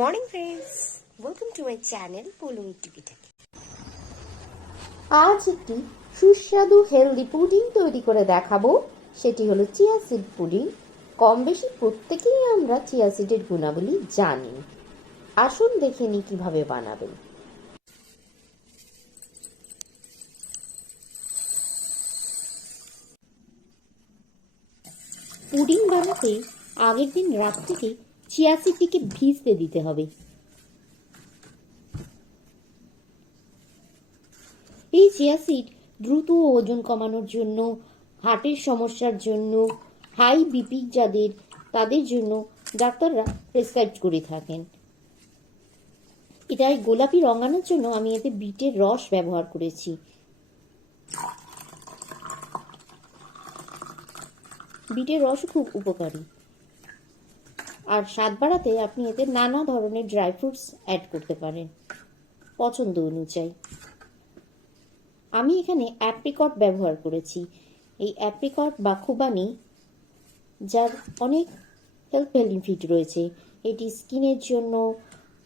Morning friends welcome to my channel পোলুমি টিপিটাকি আজ একটি সুস্বাদু হেলদি পুডিং তৈরি করে দেখাবো। সেটি হলো চিয়া সিড পুডিং কম বেশি প্রত্যেকেই আমরা চিয়া সিডের গুণাবলী জানি। আসুন দেখে নিই কীভাবে বানাবেন। পুডিং বানাতে আগের দিন রাত থেকে চিয়া সিডটিকে ভিজতে দিতে হবে। এই চিয়া সিড দ্রুত ওজন কমানোর জন্য, হার্টের সমস্যার জন্য, হাই বিপি যাদের, তাদের জন্য ডাক্তাররা প্রেসক্রাইব করে থাকেন। এটাই গোলাপি রঙানোর জন্য আমি এতে বিটের রস ব্যবহার করেছি। বিটের রসও খুব উপকারী। আর স্বাদ বাড়াতে আপনি এতে নানা ধরনের ড্রাই ফ্রুটস অ্যাড করতে পারেন। পছন্দ অনুযায়ী। আমি এখানে অ্যাপ্রিকট ব্যবহার করেছি। এই অ্যাপ্রিকট বা খুবানি, যার অনেক হেলথ বেনিফিট রয়েছে। এটি স্কিনের জন্য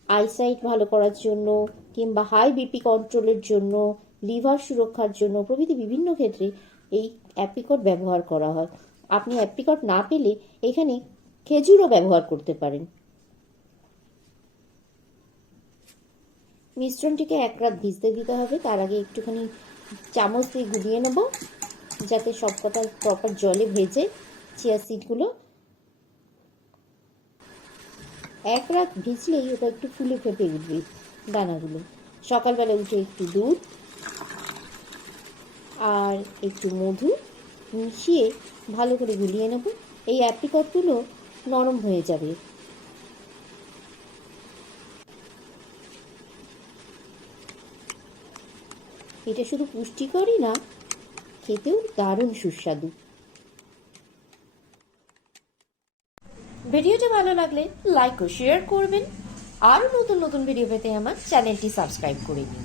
আইসাইট ভালো করার জন্য, কিংবা হাই বিপি কন্ট্রোলের জন্য লিভার সুরক্ষার জন্য প্রভৃতি বিভিন্ন ক্ষেত্রে এই অ্যাপ্রিকট ব্যবহার করা হয়। আপনি অ্যাপ্রিকট না পেলে এখানে খেজুরও ব্যবহার করতে পারেন। মিশ্রণটিকে এক রাত ভিজতে দিতে হবে। তার আগে একটুখানি চামচ দিয়ে গুলিয়ে নেব, যাতে সব কটা প্রপার জলে ভেজে চিয়া সিডগুলো এক রাত ভিজলেই ওটা একটু ফুলে ফেপে উঠবে দানাগুলো। সকালবেলা উঠে একটু দুধ আর একটু মধু মিশিয়ে ভালো করে গুলিয়ে নেব। এই অ্যাপ্রিকটগুলো নরম হয়ে যাবে। এটা শুধু পুষ্টিকরই না, খেতেও দারুণ সুস্বাদু। ভিডিওটা ভালো লাগলে লাইক ও শেয়ার করবেন। আরও নতুন নতুন ভিডিও পেতে আমার চ্যানেলটি সাবস্ক্রাইব করে নিন।